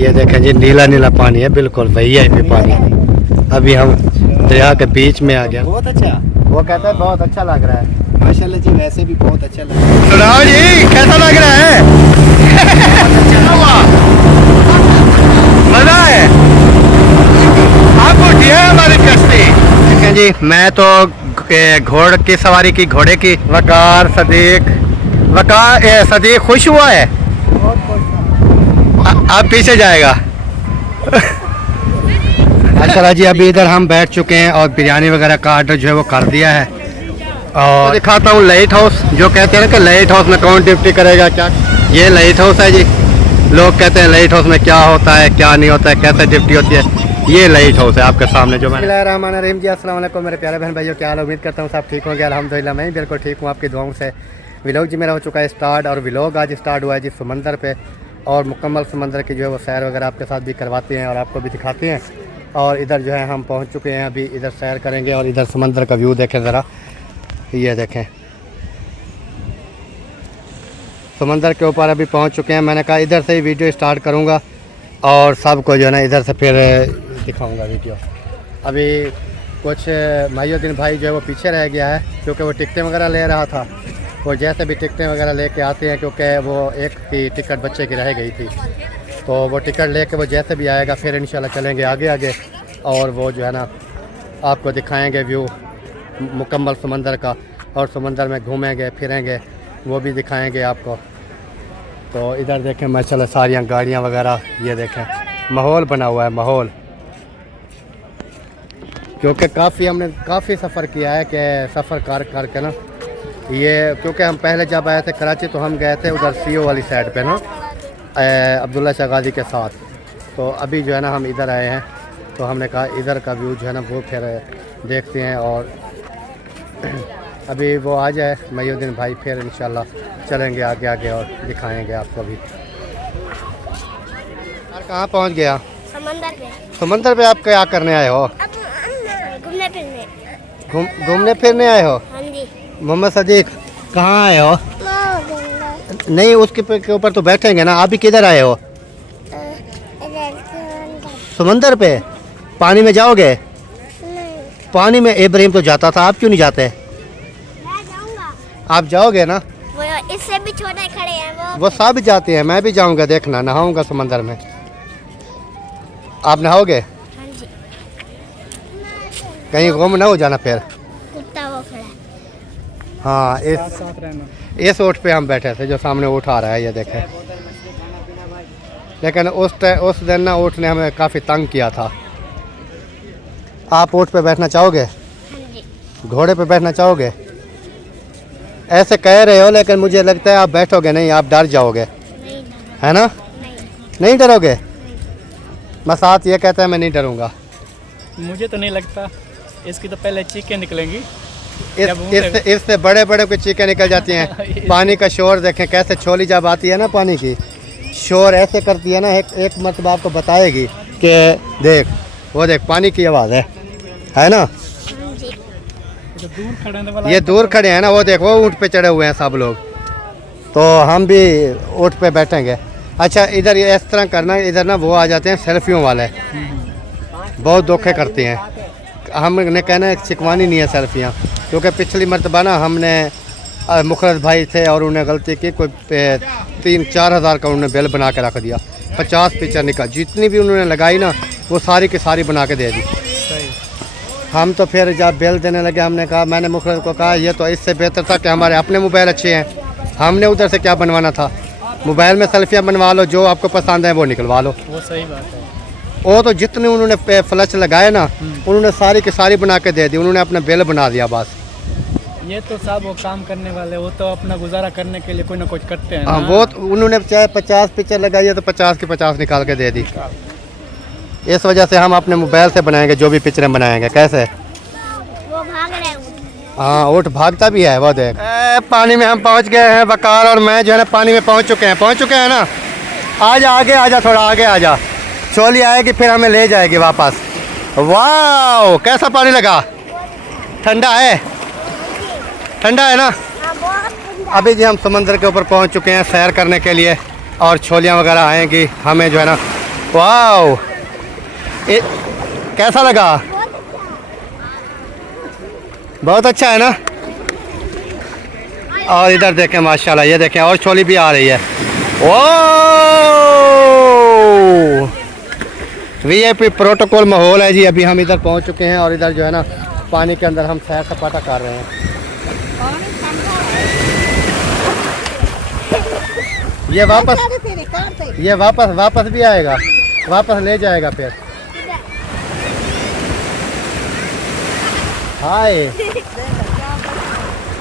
ये देखें जी, नीला नीला पानी है, बिल्कुल भैया पे पानी। अभी हम दरिया के बीच में आ गया। बहुत अच्छा, वो कहता है बहुत अच्छा लग रहा है। माशाल्लाह जी, वैसे भी बहुत अच्छा लग रहा है। सुनाओ जी, कैसा लग रहा है? मजा है। आप उठिए हमारी कश्ती। देखें जी, मैं तो घोड़ की सवारी की, घोड़े की। वकार सदीक खुश हुआ है। आप पीछे जाएगा। अच्छा जी, अभी इधर हम बैठ चुके हैं और बिरयानी वगैरह का ऑर्डर जो है वो कर दिया है। और दिखाता हूँ लाइट हाउस, जो कहते हैं ना कि लाइट हाउस में कौन ड्यूटी करेगा क्या। ये लाइट हाउस है जी। लोग कहते हैं लाइट हाउस में क्या होता है क्या नहीं होता है, कैसे ड्यूटी होती है। ये लाइट हाउस है आपके सामने जो मैं। बिस्मिल्लाहिर्रहमानिर्रहीम जी, अस्सलाम वालेकुम मेरे प्यारे बहन भाइयों, क्या हाल। उम्मीद करता हूँ सब ठीक होंगे। अल्हम्दुलिल्लाह मैं बिल्कुल ठीक हूँ, आपकी दुआओं से। व्लॉग जी मेरा हो चुका है स्टार्ट, और व्लॉग आज स्टार्ट हुआ है जी समंदर पे, और मुकम्मल समंदर की जो है वो सैर वगैरह आपके साथ भी करवाते हैं और आपको भी दिखाते हैं। और इधर जो है हम पहुंच चुके हैं, अभी इधर सैर करेंगे और इधर समंदर का व्यू देखें ज़रा। ये देखें समंदर के ऊपर अभी पहुंच चुके हैं। मैंने कहा इधर से ही वीडियो स्टार्ट करूंगा और सबको जो है ना इधर से फिर दिखाऊंगा वीडियो। अभी कुछ माहिउद्दीन भाई जो है वो पीछे रह गया है, क्योंकि वो टिकटें वगैरह ले रहा था। वो जैसे भी टिकटें वगैरह लेके आते हैं, क्योंकि वो एक की टिकट बच्चे की रह गई थी, तो वो टिकट लेके वो जैसे भी आएगा फिर इंशाल्लाह चलेंगे आगे आगे, और वो जो है ना आपको दिखाएंगे व्यू मुकम्मल समंदर का, और समंदर में घूमेंगे फिरेंगे, वो भी दिखाएंगे आपको। तो इधर देखें माशाल्लाह सारियां गाड़ियां वगैरह, ये देखें माहौल बना हुआ है माहौल। क्योंकि हमने काफ़ी सफ़र किया है कि सफ़र कर के ना ये, क्योंकि हम पहले जब आए थे कराची तो हम गए थे उधर सीओ वाली साइड पे ना अब्दुल्ला शाह गाजी के साथ। तो अभी जो है ना हम इधर आए हैं, तो हमने कहा इधर का व्यू जो है ना वो फिर देखते हैं। और अभी वो आ जाए माहिउद्दीन भाई, फिर इंशाल्लाह चलेंगे आगे आगे और दिखाएंगे आपको भी। यार कहाँ पहुँच गया? समंदर पे। समंदर पे आप क्या करने आए हो? घूमने फिरने। घूमने फिरने आए हो? हाँ जी। मोहम्मद सदीक कहाँ आए हो? नहीं, उसके के ऊपर तो बैठेंगे ना। आप भी किधर आए हो? समंदर पे। पानी में जाओगे? पानी में इब्राहिम तो जाता था, आप क्यों नहीं जाते? मैं जाऊंगा। आप जाओगे ना? वो इससे भी छोटे खड़े हैं वो सब जाते हैं, मैं भी जाऊंगा, देखना नहाऊंगा समंदर में। आप नहाओगे? हाँ जी। कहीं गुम ना हो जाना फिर। कुत्ता वो खड़ा है। हाँ, इस ऊँट पे हम बैठे थे, जो सामने ऊँट आ रहा है, ये देखें। लेकिन उस दिन ना ऊँट ने हमें काफ़ी तंग किया था। आप ऊँट पे बैठना चाहोगे? हाँ जी। घोड़े पे बैठना चाहोगे? ऐसे कह रहे हो, लेकिन मुझे लगता है आप बैठोगे नहीं, आप डर जाओगे, नहीं है ना? नहीं डरोगे? मैं साथ ये कहता है मैं नहीं डरूंगा। मुझे तो नहीं लगता, इसकी तो पहले चीखें निकलेंगी। इससे बड़े बड़े कोई चीखें निकल जाती हैं। पानी का शोर देखें कैसे, छोली जब आती है ना पानी की, शोर ऐसे करती है ना। एक मरतबा आपको बताएगी कि देख वो देख पानी की आवाज़ है ना? हाँ जी। तो दूर खड़े वाला, ये दूर खड़े हैं ना, वो देखो ऊँट पे चढ़े हुए हैं सब लोग, तो हम भी ऊँट पे बैठेंगे। अच्छा, इधर ये इस तरह करना, इधर ना वो आ जाते हैं सेल्फियों वाले, बहुत धोखे करते हैं। हमने कहना शिकवानी नहीं है सेल्फियाँ, क्योंकि पिछली मरतबा ना हमने मुखरस भाई थे और उन्हें गलती की, कोई 3-4 हज़ार का उन्होंने बिल बना के रख दिया। 50 पिक्चर निकल, जितनी भी उन्होंने लगाई ना वो सारी की सारी बना के दे दी। हम तो फिर जब बिल देने लगे, हमने कहा, मैंने मुखरस को कहा ये तो इससे बेहतर था कि हमारे अपने मोबाइल अच्छे हैं, हमने उधर से क्या बनवाना था। मोबाइल में सेल्फियाँ बनवा लो, जो आपको पसंद है वो निकलवा लो। वो सही बात है। वो तो जितने उन्होंने फ्लैश लगाए ना, उन्होंने सारी की सारी बना के दे दी, उन्होंने अपना बिल बना दिया बस। ये तो सब वो काम करने वाले, वो तो अपना गुजारा करने के लिए कोई ना कुछ करते हैं। हाँ, वो तो उन्होंने चाहे 50 पिक्चर लगाई है तो 50 की 50 निकाल के दे दी। इस वजह से हम अपने मोबाइल से बनाएंगे जो भी पिक्चरें बनाएंगे। कैसे? वो भाग रहे हैं। हाँ, ऊँट भागता भी है, वो देख। पानी में हम पहुँच गए हैं, वकार और मैं जो है ना पानी में पहुँच चुके हैं ना। आजा आगे आजा, थोड़ा आगे आजा, चोली आएगी फिर हमें ले जाएगी वापस। वाह, कैसा पानी लगा? ठंडा है? ठंडा है ना? हाँ, बहुत ठंडा। अभी जी हम समंदर के ऊपर पहुंच चुके हैं सैर करने के लिए, और छोलियां वगैरह आएंगी, हमें जो है ना वाओ, कैसा लगा? बहुत अच्छा है ना। और इधर देखें माशाल्लाह, ये देखें और छोली भी आ रही है। ओ वीआईपी प्रोटोकॉल माहौल है जी। अभी हम इधर पहुंच चुके हैं और इधर जो है ना पानी के अंदर हम सैर सपाटा कर रहे हैं। ये वापस भी आएगा, वापस ले जाएगा फिर। हाय,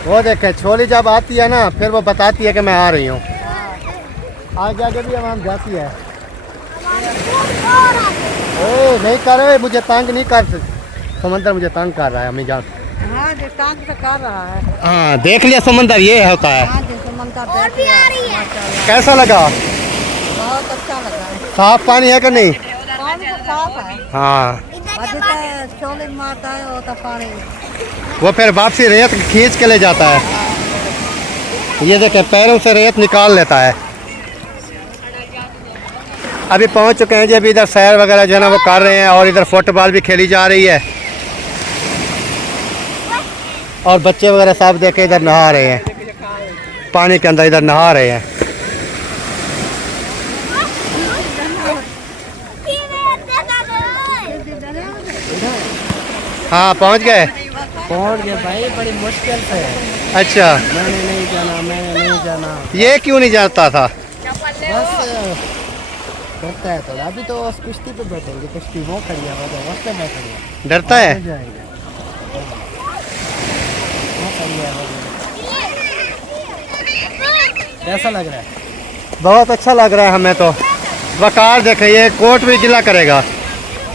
वो देखें छोली जब आती है ना फिर वो बताती है कि मैं आ रही हूँ। आगे आगे भी हम जाती है। ओ नहीं कर रहे, मुझे तंग नहीं कर, समंदर मुझे तंग कर रहा है अम्मी जान। हाँ जी, तंग तो कर रहा है। हाँ देख लिया समंदर ये होता है। हाँ जी, समंदर और भी आ रही है। कैसा लगा? बहुत अच्छा लगा है। साफ पानी है कि नहीं? पानी तो साफ है। हाँ, अभी तो छोले मारता है वो तो पानी। वो फिर वापसी रेत खींच के ले जाता है। ये देखें पैरों से रेत निकाल लेता है। अभी पहुंच चुके हैं जी। अभी इधर सैर वगैरह जो है ना वो कर रहे हैं और इधर फुटबॉल भी खेली जा रही है और बच्चे वगैरह सब देखे इधर नहा रहे हैं, पानी के अंदर इधर नहा रहे हैं। हाँ पहुंच गए भाई, बड़ी मुश्किल से। अच्छा, मैंने नहीं जाना। ये क्यों नहीं जाता था? बस डरता है थोड़ा। अभी तो उस किश्ती पे बैठेंगे, किश्ती वो खड़ी है, वो उस पे बैठेंगे। डरता है? जाएंगे वो खड़ी है। कैसा लग रहा है? बहुत अच्छा लग रहा है हमें तो। वकार देखे, ये कोट भी गिला करेगा।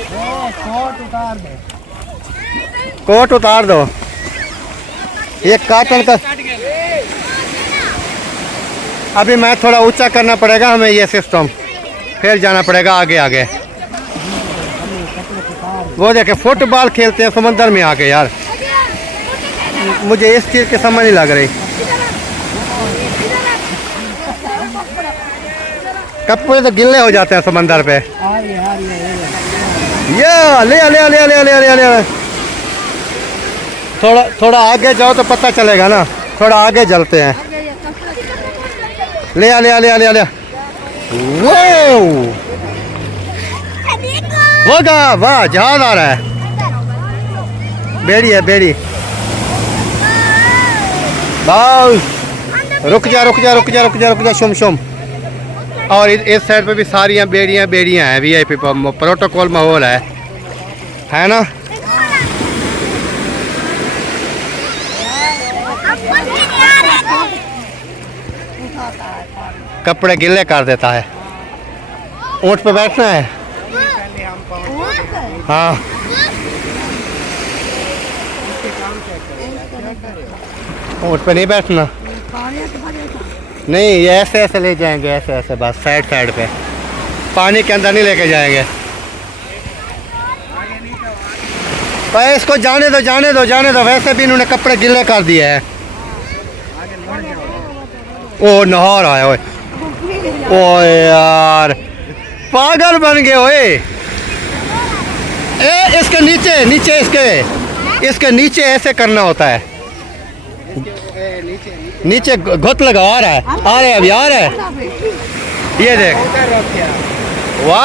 कोट उतार दे। कोट उतार दो। ये काटन का अभी मैं थोड़ा ऊंचा करना पड़ेगा हमें ये सिस्टम, फिर जाना पड़ेगा आगे आगे। वो देखे फुटबॉल खेलते हैं समंदर में आके यार। मुझे इस चीज़ की समझ नहीं लग रही। कपड़े तो गिल्ले हो जाते हैं समंदर पे। ये ले ले ले ले ले ले ले थोड़ा आगे जाओ तो पता चलेगा ना। थोड़ा आगे चलते हैं। ले ले ले ले ले वो वाह, जहाज आ रहा है। बेड़ी है बेड़ी। बस रुक जा शुम शुम। और इस साइड पे भी सारी बेड़ियाँ हैं। वीआईपी प्रोटोकॉल माहौल है ना। कपड़े गिल्ले कर देता है। ऊँट पे बैठना है। हाँ ऊँट पे नहीं बैठना। नहीं, ये ऐसे ऐसे ले जाएंगे, ऐसे ऐसे बस साइड पे, पानी के अंदर नहीं लेके जाएंगे। पर इसको जाने दो। वैसे भी इन्होंने कपड़े गिल्ले कर दिए हैं। ओ नहा रहा है। ओ यार पागल बन गए ओए। इसके नीचे इसके नीचे ऐसे करना होता है। नीचे घुत लगा। आ रहा है अभी आ रहा है। ये देख, वाह।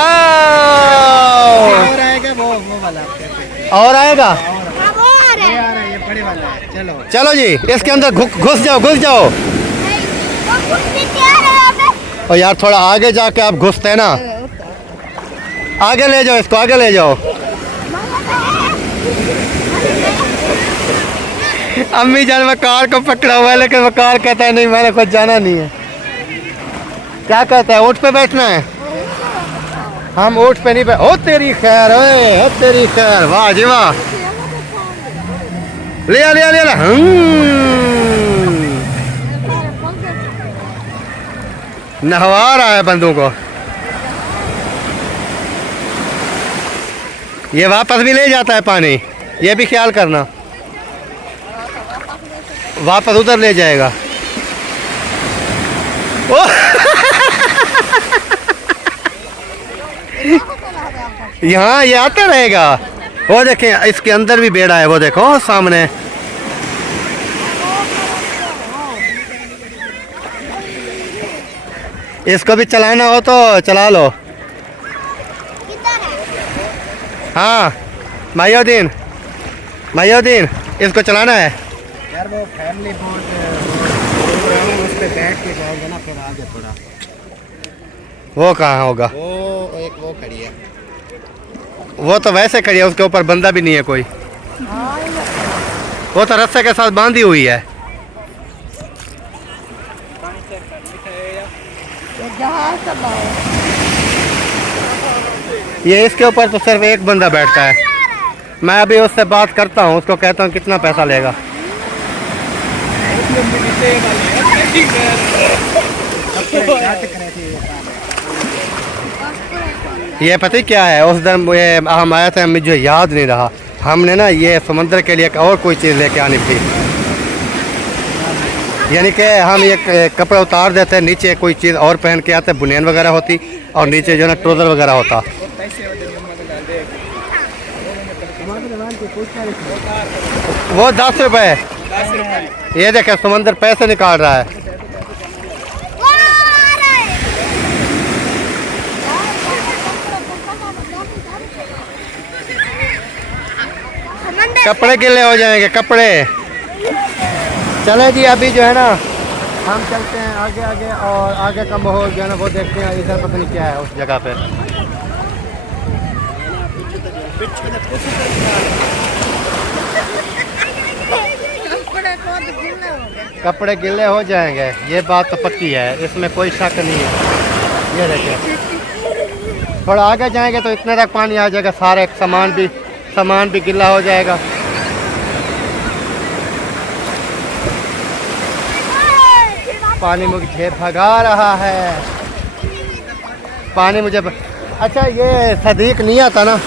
और आएगा वो वाला। और आएगा। ये बड़े वाला है। चलो जी, इसके अंदर घुस जाओ। और यार थोड़ा आगे जाके आप घुसते हैं ना। आगे ले जाओ इसको, आगे ले जाओ। अम्मी जान वकार को पकड़ा हुआ है, लेकिन वकार कहता है नहीं, मैंने कुछ जाना नहीं है। क्या कहता है? ऊँट पे बैठना है। हम ऊँट पे नहीं बैठ। ओ तेरी खैर, ओ तेरी खैर, वाह जी वाह। ले नहवा रहा है बंदों को। ये वापस भी ले जाता है पानी, ये भी ख्याल करना। वापस उधर ले जाएगा। ओ यहाँ ये आता रहेगा। वो देखें इसके अंदर भी बेड़ा है, वो देखो सामने। इसको भी चलाना हो तो चला लो। किधर है? हाँ मायोदीन, मायोदीन इसको चलाना है। यार वो फैमिली बोट उस पे बैठ के जाएंगे ना फिर आगे थोड़ा। वो कहाँ होगा? वो एक वो खड़ी है। वो तो वैसे खड़ी है, उसके ऊपर बंदा भी नहीं है कोई। वो तो रस्से के साथ बांधी हुई है। ये जहाज चलाओ। ये इसके ऊपर तो सिर्फ एक बंदा बैठता है। मैं अभी उससे बात करता हूँ, उसको कहता हूँ कितना पैसा लेगा। ये पता ही क्या है, उस दिन ये हम आए थे, मुझे याद नहीं रहा। हमने ना ये समुद्र के लिए और कोई चीज़ लेके आनी थी। यानी कि हम ये कपड़े उतार देते, नीचे कोई चीज़ और पहन के आते, बुनियान वगैरह होती और नीचे जो है ना ट्राउज़र वगैरह होता। वो 10 रुपये। ये देखे समंदर पैसे निकाल रहा है। कपड़े गिले हो जाएंगे कपड़े। चले जी अभी जो है ना हम चलते हैं आगे आगे, और आगे का माहौल जो है ना वो देखते हैं। इधर पता नहीं क्या है उस जगह पे। कपड़े गिले हो जाएंगे, ये बात तो पक्की है, इसमें कोई शक नहीं है। ये देखिए थोड़ा आगे जाएंगे तो इतने तक पानी आ जाएगा, सारे सामान भी गिला हो जाएगा। पानी मुझे भगा रहा है, पानी मुझे अच्छा ये सदीक नहीं आता ना,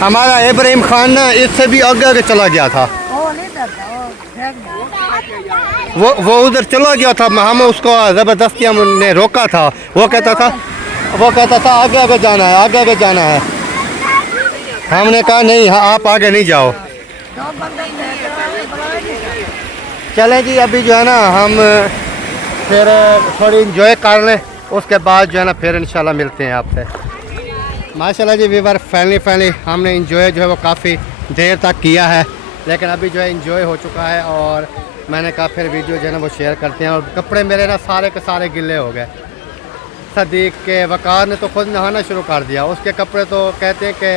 हमारा इब्राहिम खान ना इससे भी आगे आगे चला गया था। वो नहीं डरता, वो भाग गया। वो उधर चला गया था, हम उसको ज़बरदस्ती हमने रोका था। वो कहता था आगे आगे जाना है, आगे आगे जाना है। हमने कहा नहीं, हाँ आप आगे नहीं जाओ। दो बंदे थे, चलें जी अभी जो है ना हम फिर थोड़ी इंजॉय कर लें, उसके बाद जो है ना फिर इंशाल्लाह मिलते हैं आपसे। माशाल्लाह जी वीवर फाइनली हमने इंजॉय जो है वो काफ़ी देर तक किया है, लेकिन अभी जो है इंजॉय हो चुका है। और मैंने कहा फिर वीडियो जो है ना वो शेयर करते हैं। और कपड़े मेरे ना सारे के सारे गिले हो गए। सदीक के वकार ने तो खुद नहाना शुरू कर दिया, उसके कपड़े तो कहते हैं कि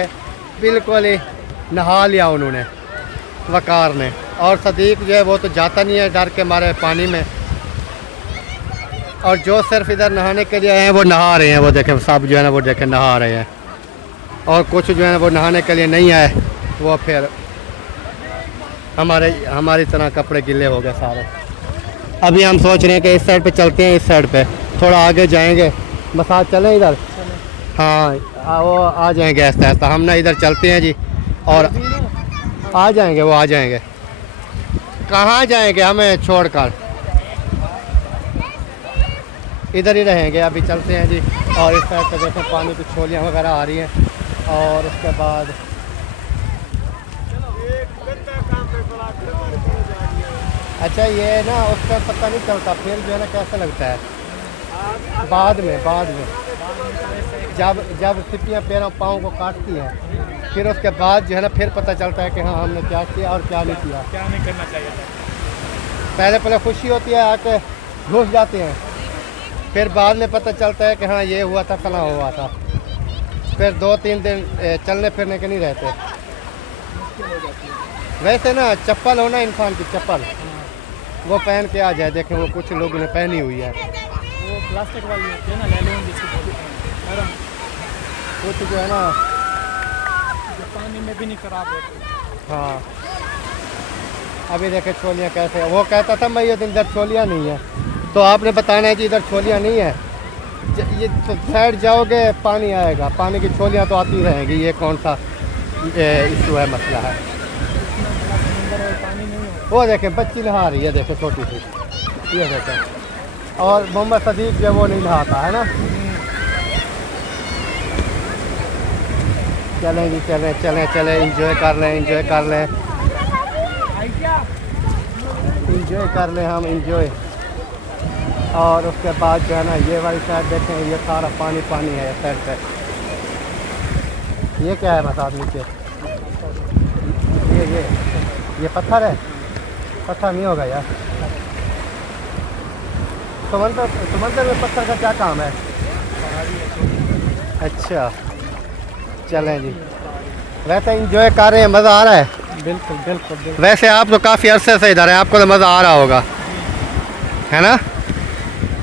बिल्कुल ही नहा लिया उन्होंने, वकार ने। और सदीक जो है वो तो जाता नहीं है डर के मारे पानी में, और जो सिर्फ इधर नहाने के लिए आए हैं वो नहा रहे हैं। वो देखें सब जो है ना वो देखें नहा रहे हैं, और कुछ जो है ना वो नहाने के लिए नहीं आए, वो फिर हमारी तरह कपड़े गिले हो गए सारे। अभी हम सोच रहे हैं कि इस साइड पे चलते हैं, इस साइड पे थोड़ा आगे जाएंगे। बस आज चलें इधर, हाँ वो आ जाएंगे ऐसा ऐसा। हम ना इधर चलते हैं जी, और आ जाएंगे, वो आ जाएंगे। कहाँ जाएंगे हमें छोड़कर, इधर ही रहेंगे। अभी चलते हैं जी, और इस साइड पे देखें पानी की छोलियाँ वगैरह आ रही हैं। और उसके बाद अच्छा ये ना उस पर पता नहीं चलता, फिर जो है ना कैसा लगता है बाद में जब सिपियाँ पैरों पाँव को काटती हैं, फिर उसके बाद जो है ना फिर पता चलता है कि हाँ हमने क्या किया और क्या नहीं किया, क्या नहीं करना चाहिए था। पहले खुशी होती है, आके घुस जाते हैं, फिर बाद में पता चलता है कि हाँ ये हुआ था, फला हुआ था। फिर 2-3 दिन चलने फिरने के नहीं रहते। वैसे ना चप्पल होना इंसान की, चप्पल वो पहन के आ जाए। देखें वो कुछ लोगों ने पहनी हुई है, वो प्लास्टिक वाली होती है ना, नैलॉन जिसको बोलते हैं, नरम, कुछ जो है ना जो पानी में भी नहीं खराब होती। हाँ अभी देखे छोलियाँ कैसे, वो कहता था मैं ये दिन इधर छोलियाँ नहीं है, तो आपने बताना है कि इधर छोलियाँ नहीं है। ये तो साइड जाओगे पानी आएगा, पानी की छोलियाँ तो आती रहेंगी। ये कौन सा इशू है, मसला है। वो देखें बच्ची नहा रही है, देखें छोटी सी, ये देखें। और मोहम्मद सदीक जो वो नहीं नहाता है ना। चलें जी, चलें चलें चलें, इंजॉय कर लें, इंजॉय कर लें, इंजॉय कर लें हम, इंजॉय। और उसके बाद जो है ना ये वाली साइड देखें, ये सारा पानी पानी है साइड पे। ये क्या है बता नीचे? ये पत्थर है? पत्थर नहीं होगा यार। समंदर में पत्थर का क्या काम है? अच्छा चलें जी, वैसे इंजॉय कर रहे हैं, मज़ा आ रहा है? बिल्कुल बिल्कुल बिल्कुल। वैसे आप तो काफ़ी अरसे से इधर हैं, आपको तो मज़ा आ रहा होगा, है ना?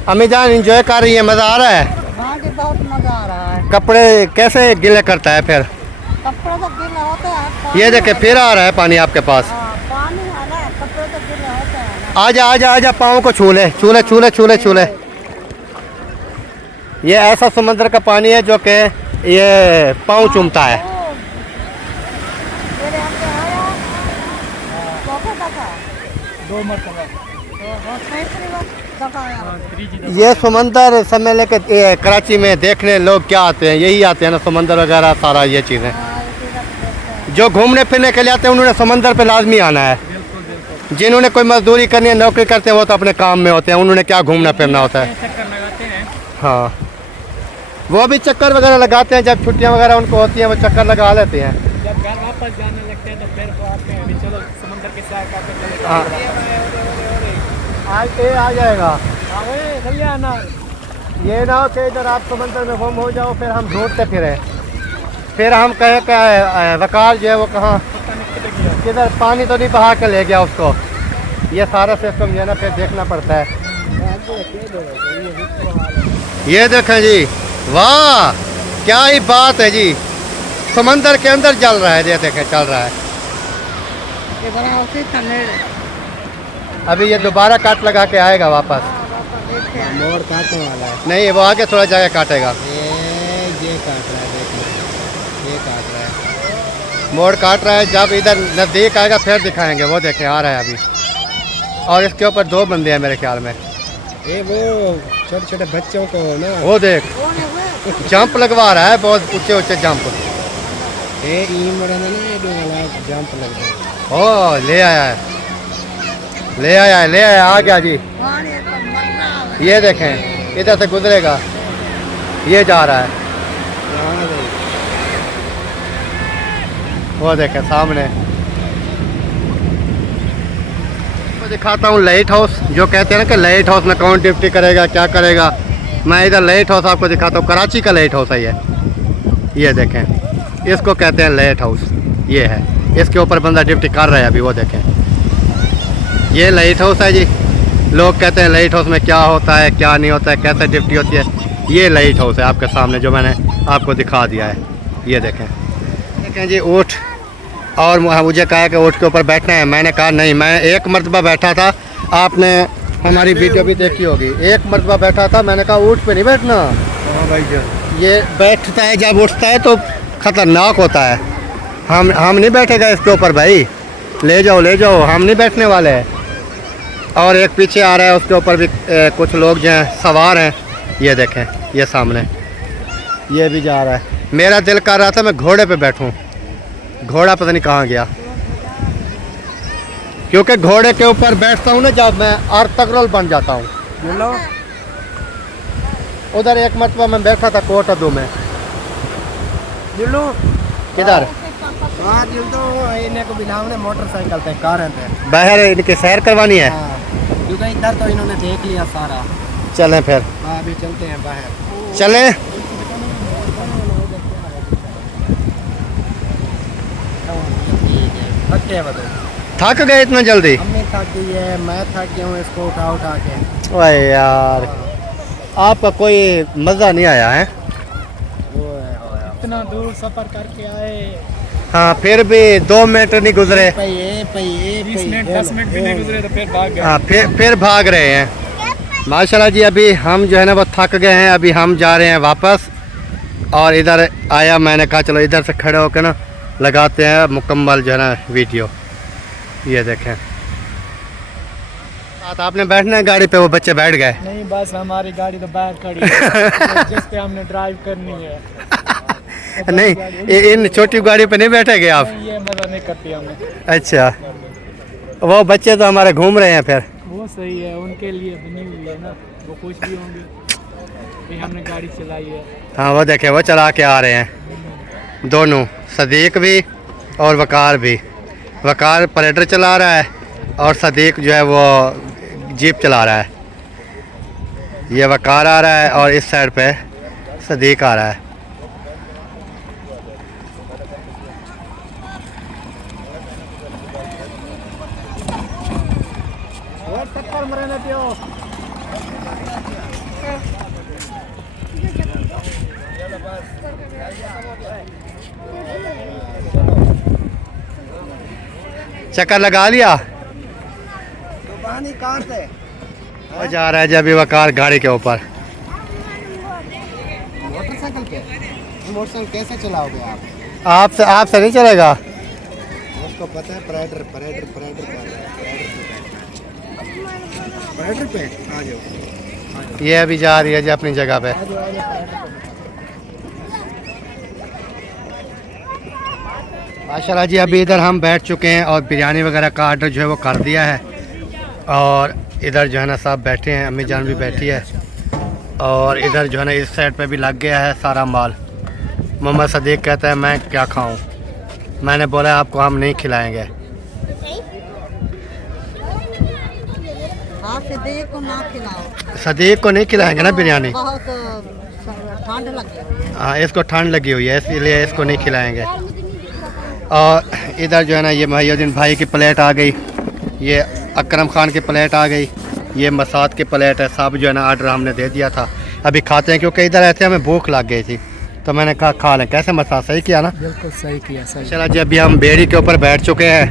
अम्मी जान इंजॉय कर रही है, मज़ा आ रहा है? हाँ जी, बहुत मजा आ रहा है। कपड़े कैसे गीले करता है फिर? कपड़े तो गीले होते हैं। पानी ये देखे है। फिर आ रहा है पानी आपके पास। हाँ, पानी है ना, कपड़े तो गीले होते हैं ना। आजा आजा आजा, पाँव को छू ले, छू ले छू ले छू ले छू ले। ये ऐसा समुद्र का पानी है जो कि ये पाँव चूमता है। मेरे आगे आया, चौथा दफा, 2 मरतबा। तीसरी दफा आया। ये समंदर समझ ले के कराची में देखने लोग क्या आते हैं, यही आते हैं ना, समंदर वगैरह सारा ये चीज़ें। हाँ, इसी का देखते हैं। जो घूमने फिरने के लिए आते हैं उन्होंने समंदर पे लाजमी आना है। बिल्कुल बिल्कुल। जिन्होंने कोई मजदूरी करनी है, नौकरी करते हैं, वो तो अपने काम में होते हैं, उन्होंने क्या घूमना फिरना होता है। चक्कर लगाते हैं। हाँ, वो भी चक्कर वगैरह लगाते हैं, जब छुट्टियां वगैरह उनको होती हैं वो चक्कर लगा लेते हैं। जब घर वापस जाने लगते हैं तो फिर वो आते हैं, अभी चलो समंदर के सैर करते चले हाँ। आज ये आ जाएगा। आना। ये ना हो कि इधर आप समंदर में गुम हो जाओ, फिर हम ढूंढते फिरें, फिर हम कहे कि वकार जो है वो कहाँ किधर, पानी तो नहीं बहा के ले गया उसको। ये सारा सिस्टम जो है ना फिर देखना पड़ता है। ये देखें जी, वाह क्या ही बात है जी, समंदर के अंदर चल रहा है, ये देखें चल रहा है। ये बड़ा उसी था नेड़े। अभी ये दोबारा काट लगा के आएगा वापस। देखते हैं। मोड़ काटने वाला है। नहीं, वो आगे थोड़ा जगह काटेगा। ये काट रहा है, देखना, ये काट रहा है। मोड़ काट रहा है, जब इधर नज़दीक आएगा फिर दिखाएंगे। वो देखें आ रहा है अभी, और इसके ऊपर 2 बंदे हैं मेरे ख्याल में। ये वो छोटे छोटे बच्चों को ना, वो देख जंप लगवा रहा है, बहुत ऊंचे ऊंचे जंप। ये ईम वाला ना, ये दो वाला जंप लग रहा है। ओ ले आया है, ले आया है, ले आया, आ गया जी। पानी तो मरना है। ये देखें इधर से गुजरेगा, ये जा रहा है, यहाँ देख। वो देखें सामने। मैं दिखाता हूँ लाइट हाउस, जो कहते हैं ना कि लाइट हाउस में कौन ड्यूटी करेगा, क्या करेगा। मैं इधर लाइट हाउस आपको दिखाता हूँ, कराची का लाइट हाउस है ये देखें, इसको कहते हैं लाइट हाउस। ये है, इसके ऊपर बंदा ड्यूटी कर रहा है अभी, वो देखें। ये लाइट हाउस है जी। लोग कहते हैं लाइट हाउस में क्या होता है, क्या नहीं होता है, कैसे ड्यूटी होती है। ये लाइट हाउस है आपके सामने, जो मैंने आपको दिखा दिया है। ये देखें जी ऊँट, और मुझे कहा कि ऊँट के ऊपर बैठना है। मैंने कहा नहीं, मैं एक मरतबा बैठा था, आपने हमारी वीडियो भी देखी होगी, एक मरतबा बैठा था। मैंने कहा ऊँट पे नहीं बैठना। हाँ भाई जान, ये बैठता है जब उठता है तो ख़तरनाक होता है। हम नहीं बैठेगा इसके ऊपर भाई, ले जाओ, हम नहीं बैठने वाले हैं। और एक पीछे आ रहा है, उसके ऊपर भी कुछ लोग जो हैं सवार हैं। ये देखें, ये सामने ये भी जा रहा है। मेरा दिल कर रहा था मैं घोड़े पे बैठूं, घोड़ा पता नहीं कहाँ गया। क्योंकि घोड़े के ऊपर बैठता हूँ ना जब, मैं और तगड़ोल बन जाता हूँ। उधर एक मरतबा मैं बैठा था कोटदू में। किधर? हाँ दिल तो इन्हें को बिलावने मोटरसाइकिल पे, कार पे बाहर इनकी सैर करवानी है। हाँ, क्योंकि इधर तो इन्होंने देख लिया सारा। चलें फिर, हाँ अभी चलते हैं बाहर। चलें। थके बदो, थक गए इतना जल्दी? अम्मी थक गई है, मैं थक गया हूँ इसको उठा के। ओए यार, आपका कोई मज़ा नहीं आया है? इतना दूर सफर करके आए, हाँ, फिर भी 2 मिनट नहीं गुजरे। 20 मिनट 10 मिनट भी नहीं गुजरे तो फिर भाग गए। हाँ, फिर भाग रहे हैं। माशाल्लाह जी, अभी हम जो है ना वो थक गए हैं, अभी हम जा रहे हैं वापस। और इधर आया, मैंने कहा चलो इधर से खड़े होकर ना लगाते हैं मुकम्मल जो है ना वीडियो। ये देखें, साथ आपने बैठना है गाड़ी पे, वो बच्चे बैठ गए। नहीं, बस हमारी गाड़ी तो बाहर खड़ी है जिस पे हमने ड्राइव करनी है। नहीं इन छोटी गाड़ी पे नहीं बैठेंगे आप? नहीं, ये मज़ा नहीं करती हमें। अच्छा, वो बच्चे तो हमारे घूम रहे हैं फिर। वो सही है, उनके लिए बनी हुई है ना, वो खुश भी होंगे कि हमने गाड़ी चलाई है। हाँ वो देखे वो चला के आ रहे हैं दोनों, सदीक भी और वकार भी। वकार पलेटर चला रहा है और सदीक जो है वो जीप चला रहा है। ये वकार आ रहा है और इस साइड पे सदीक आ रहा है। चक्कर लगा लिया? तो पानी कहाँ से? वो जा रहा है जब ये वकार गाड़ी के ऊपर। मोटरसाइकिल पे? मोटरसाइकिल कैसे चलाओगे आप? आपसे नहीं चलेगा। उसको पता है पराइडर पराइडर पराइडर पराइडर पे आ जाओ। ये अभी जा रही है जी अपनी जगह पे। आ जाओ पराइडर पे। माशाल्लाह जी, अभी इधर हम बैठ चुके हैं और बिरयानी वगैरह का आर्डर जो है वो कर दिया है। और इधर जो है ना साहब बैठे हैं, अम्मी जान भी बैठी है। और इधर जो है ना इस साइड पे भी लग गया है सारा माल। मोहम्मद सदीक कहता है मैं क्या खाऊं। मैंने बोला आपको हम नहीं खिलाएंगे। आप सदीक को ना खिलाओ। सदीक को नहीं खिलाएंगे ना बिरयानी। बहुत ठंड लगी हुई है। हाँ, इसको ठंड लगी हुई है इसलिए इसको नहीं खिलाएंगे। और इधर जो है ना ये महिउद्दीन भाई की प्लेट आ गई, ये अकरम खान की प्लेट आ गई, ये मसाद की प्लेट है। सब जो है ना आर्डर हमने दे दिया था, अभी खाते हैं क्योंकि इधर ऐसे हमें भूख लग गई थी तो मैंने कहा खा लें। कैसे मसाद सही किया ना? बिल्कुल सही किया, सही। चला जी, अभी हम बेड़ी के ऊपर बैठ चुके हैं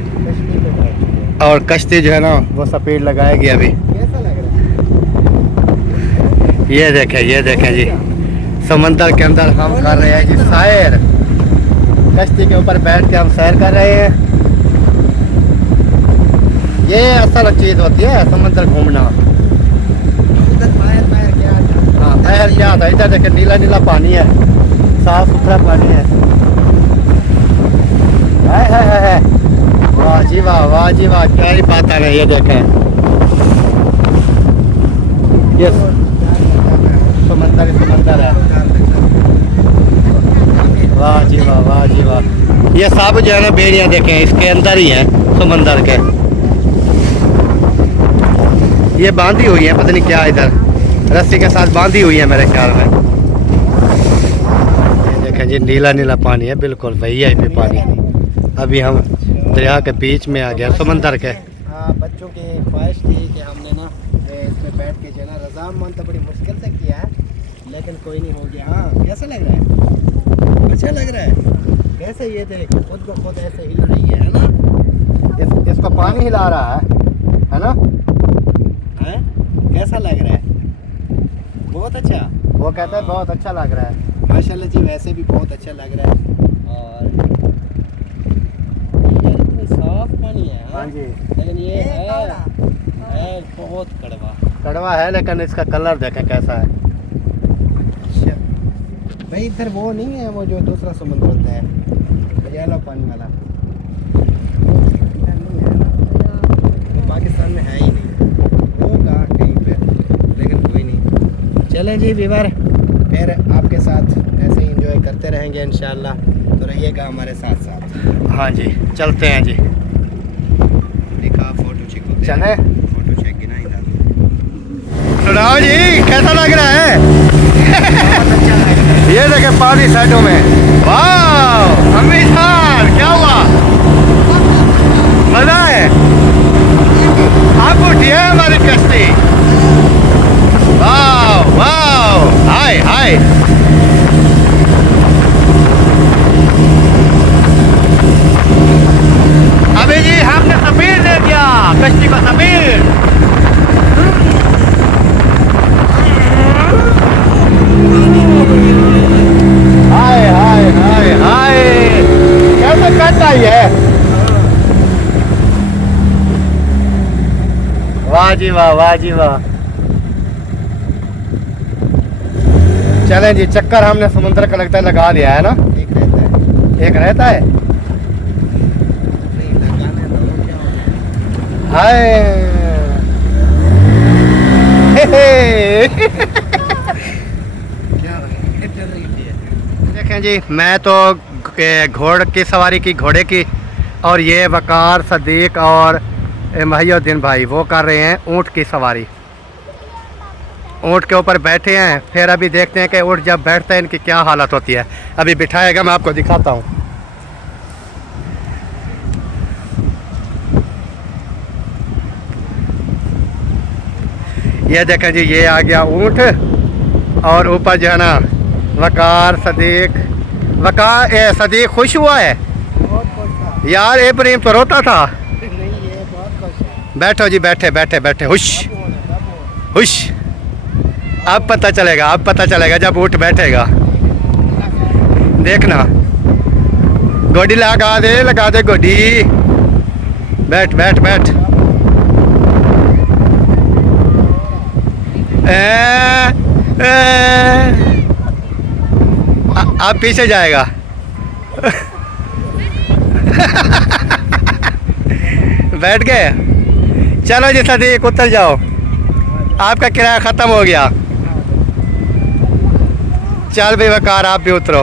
और कश्ती जो है ना वो स्पीड लगाएगी अभी। कैसा लग रहा है? ये देखें जी, समंदर के अंदर हम कर रहे हैं जी सैर। कश्ती के ऊपर बैठ के हम सैर कर रहे हैं। ये असल चीज़ होती है समंदर घूमना। इधर बाहर बाहर क्या था? हाँ, महल क्या था? इधर देखें नीला नीला पानी है, साफ सुथरा पानी है। है। वाह जी वाह, क्या ही बात है। ये देखें, ये समंदर है। वाह जी वाह। ये सब जो है ना बेड़ियाँ देखें इसके अंदर ही हैं समंदर के। ये बांधी हुई है, पता नहीं क्या, इधर रस्सी के साथ बांधी हुई है मेरे ख्याल में। ये देखें जी, नीला नीला पानी है, बिल्कुल VIP पानी। अभी हम दरिया के बीच में आ गया समंदर के। हाँ, बच्चों की ख्वाहिश थी कि हमने ना इसमें बैठ के जो है ना रज़ामंद तो बड़ी मुश्किल से किया है, लेकिन कोई नहीं हो गया। हाँ, कैसा लग रहा है? अच्छा लग रहा है। कैसे ये देखो खुद ब खुद ऐसे हिल रही है ना? इसको पानी हिला रहा है ना? हैं? कैसा लग रहा है? बहुत अच्छा। वो कहता है बहुत अच्छा लग रहा है। माशाल्लाह जी, वैसे भी बहुत अच्छा लग रहा है। और यार इतनी साफ पानी है। हाँ जी, लेकिन ये है बहुत कड़वा है, लेकिन इसका कलर देखें कैसा है। भाई इधर वो नहीं है, वो जो दूसरा समुद्र होता है येलो पानी वाला, इधर नहीं है ना, पाकिस्तान में है ही नहीं, होगा कहीं पे, लेकिन कोई नहीं। चलें जी व्यूअर, फिर आपके साथ ऐसे ही एंजॉय करते रहेंगे इंशाल्लाह, तो रहिएगा हमारे साथ साथ। हाँ जी, चलते हैं जी। देखा फोटो चेक होते हैं। चले फोटो चेक की ना इधर। सुनाओ जी, कैसा लग रहा है? ये देखें पानी साइडों में। वाह अमीर, क्या हुआ? मजा है? आप उठिए हमारी कश्ती। वाह, हाय। अभी जी हमने सफीर दे दिया कश्ती को, सफीर। हाय, कैसे करता ही है? वाह जी वाह। चलें जी, चक्कर हमने समुद्र का लगता है लगा लिया है ना। देख रहे बैठक रहता है। नहीं लगाने दो, क्या हो गया? हाय क्या हो गया? क्या चल रही है? देखें जी, मैं तो घोड़ की सवारी की, घोड़े की, और ये वकार, सदीक और महिउद्दीन भाई वो कर रहे हैं ऊँट की सवारी। ऊँट के ऊपर बैठे हैं। फिर अभी देखते हैं कि ऊँट जब बैठता है इनकी क्या हालत होती है। अभी बिठाएगा, मैं आपको दिखाता हूँ। ये देखें जी, ये आ गया ऊँट, और ऊपर जो है ना वकार, सदीक। वकार सदीक खुश हुआ है बहुत खुश था। यार, इब्राहिम तो रोता था। नहीं ये बहुत खुश है। बैठो जी, बैठे बैठे बैठे, हुश बाबू होना, बाबू होना। हुश। अब पता चलेगा, अब पता चलेगा जब ऊँट बैठेगा। देखना, गोडी लगा दे गोडी। बैठ बैठ बैठ। अब पीछे जाएगा। बैठ गए। चलो जी सदीक, उतर जाओ, आपका किराया ख़त्म हो गया। चल भाई वकार, आप भी उतरो।